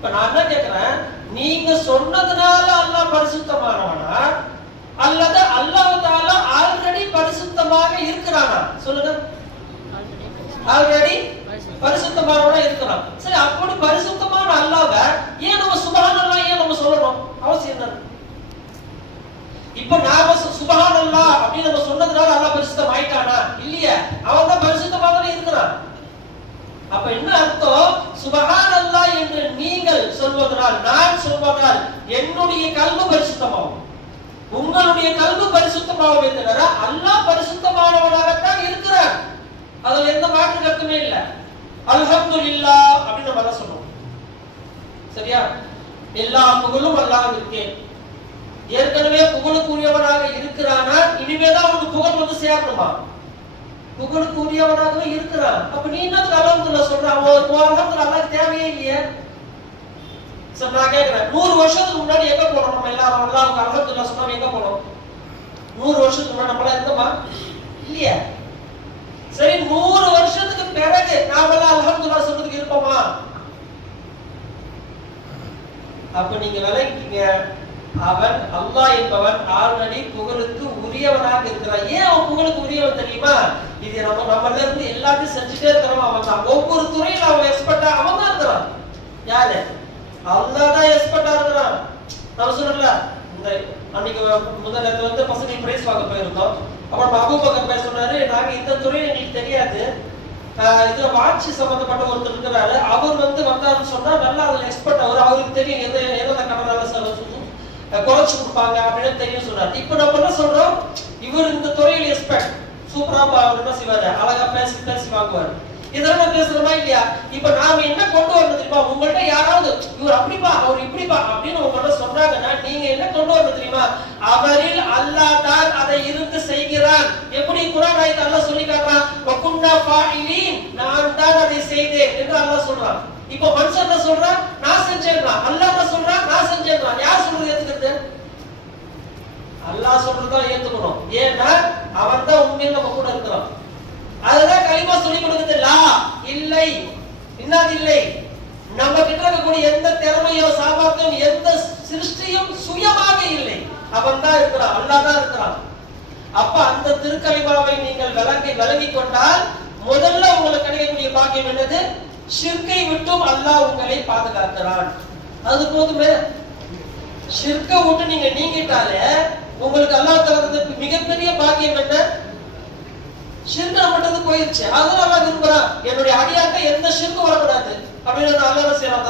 இப்ப நான் என்ன கேக்குறேன், நீங்க சொன்னதுனால அல்லாஹ் பரிசுத்தமானவனா அல்லது அல்லாஹ் தஆலா ஆல்ரெடி பரிசுத்தமாக இருக்கிறானா? சொல்லுங்க. ஆல்ரெடி பரிசுத்தமானவனா இருக்கிறான். சரி, அப்படி பரிசுத்தமான அல்லாஹ்வை ஏன் நம்ம சுப்ஹானல்லாஹ் ஏன் நம்ம சொல்லணும்? அவசியம் என்ன? இப்ப நாம சுப்ஹானல்லாஹ் அப்படி நம்ம சொன்னதுனால அல்லாஹ் பரிசுத்தம் ஆயிட்டானா? இல்லையே, அவன் தான் பரிசுத்தமாக தான் இருக்கிறான். அப்ப என்ன அர்த்தம்? சுப்ஹானல்லாஹ் என்று நீங்கள் சொல்வதனால், நான் சொல்வதால் என்னுடைய கல்வி பரிசுத்தமாகும், உங்களுடைய கல்வி பரிசுத்தமாகவே தவிர அல்லாஹ் பரிசுத்தமானவனாகத்தான் இருக்கிறான். அதுல எந்த மாற்று கருத்துமே இல்ல. அல்ஹம்துலில்லாஹ் அப்படின்னு நம்ம சொல்றோம். சரியா? எல்லா புகழும் அல்லாஹ்விற்கே. ஏற்கனவே புகழுக்குரியவனாக இருக்கிறானா, இனிமேதான் அவனுக்கு புகழ் வந்து சேரணுமா? புகழுக்குரியவனாகவே இருக்கிறான். அப்ப நீ என்னதுக்கு அல்ஹம்துலில்லாஹ் சொல்ற? அல்ஹம்துலில்லாஹ் அல்லாஹ்க்கு தேவையே இல்லையே. சரி, நான் கேட்கிறேன், 100 வருஷத்துக்கு முன்னாடி எங்க போனோம்? நம்ம எல்லாரும் அல்லாஹ்வுக்கு அல்ஹம்துலில்லாஹ் சொன்னா எங்க போனோம்? 100 வருஷத்துக்கு முன்னாடி நம்மள இருந்தோமா? இல்லையே. சரி, 100 வருஷத்துக்கு பிறகு நாம எல்லாம் அல்ஹம்துலில்லாஹ் சொல்றதுக்கு இருப்போமா? அப்ப நீங்க விளங்கிட்டீங்க, அவன் அல்லாஹ் என்பவன் ஆல்ரெடி புகழுக்கு உரியவனாக இருக்கிறான். ஏன் அவன் புகழுக்கு உரியவன் தெரியுமா? இது நம்மள இருந்து எல்லாத்தையும் செஞ்சுட்டே இருக்கிறோம். அவன் தான் ஒவ்வொரு துறையில அவன் எக்ஸ்பர்ட்டா அவன் தான் இருக்கிறான். யாரு? அல்லாஹ் தான் எக்ஸ்பர்ட்டா இருக்கிறான். நான் சொல்லல, இந்த அன்னைக்கு முதல்ல வந்து பசங்க பிரைஸ் வாங்க போயிருந்தோம். அப்புறம் அபூபக்கர் பேர் சொன்னாரு, நாங்க இந்த துறை எங்களுக்கு தெரியாது, இதுல வாட்சி சம்பந்தப்பட்ட ஒருத்தர் இருக்கிறாரு, அவர் வந்து வந்தாருன்னு சொன்னா நல்லா அதுல எக்ஸ்பர்ட், அவருக்கு தெரியும் எந்த கடனால குறைச்சு கொடுப்பாங்க அப்படின்னு தெரியும் சொன்னார். இப்ப நம்ம என்ன சொல்றோம், இவர் இந்த துறையில் எக்ஸ்பர்ட், சூப்பரா என்ன செய்வாரு, அழகா பேசி வாங்குவாரு. இதெல்லாம் பேசுறோமா இல்லையா? இப்ப நாம என்ன கொண்டு வரணும் தெரியுமா? உங்கள்ட்ட யாராவது இவர் அப்படிப்பா அவர் இப்படிப்பா அப்படின்னு உங்கள்ட்ட சொன்னாங்கன்னா நீங்க என்ன கொண்டு வரணும் தெரியுமா? அவரில் அல்லாஹ் தான் அதை இருந்து செய்கிறான். எப்படி குர்ஆன் ஆயத்தை அல்லாஹ் சொல்லி காட்டுறான், வகுன்னா ஃபாயிலின், நான் தான் அதை செய்தேன் என்று அல்லாஹ் சொல்றான். இப்போ மனுஷன் என்ன சொல்றான்? நான் செஞ்சேன்றான். அல்லாஹ் என்ன சொல்றான்? நான் செஞ்சேன்றான். யார் சொல்றது ஏத்துக்கிறது? அல்லாஹ் சொல்றதான் ஏத்துக்கணும். ஏன்னா அவன் தான் உண்மையில நம்ம கூட இருக்கிறான். அதுதான் கலிமா சொல்லி கொடுக்குது. லா இல்லை, இன்னாது இல்லை. நம்ம கிட்ட இருக்கக்கூடிய எந்த திறமையோ சாமர்த்தியம் எந்த சிருஷ்டியும் சுயமாக இல்லை, அவன் தான் இருக்கிறான், அல்லாஹ் தான் இருக்கிறான். அப்ப அந்த திருக்கலிமாவை நீங்கள் விளங்கி கொண்டால் முதல்ல உங்களுக்கு கிடைக்கக்கூடிய பாக்கியம் என்னது? ஷிர்கை விட்டும் அல்லாஹ் உங்களை பாதுகாக்கிறான். அது போதுமே. ஷிர்கை விட்டு நீங்க நீங்கிட்டாலே உங்களுக்கு அல்லாஹ் தரது மிகப்பெரிய பாக்கியம் என்ன? ஷிர்க் மட்டும் போயிருச்சு. அதனால அல்லாஹ் விரும்புறான், என்னுடைய அடியார்ட்ட எந்த ஷிர்க்கும் வரக்கூடாது அப்படின்னு அல்லாஹ் செய்யறான்.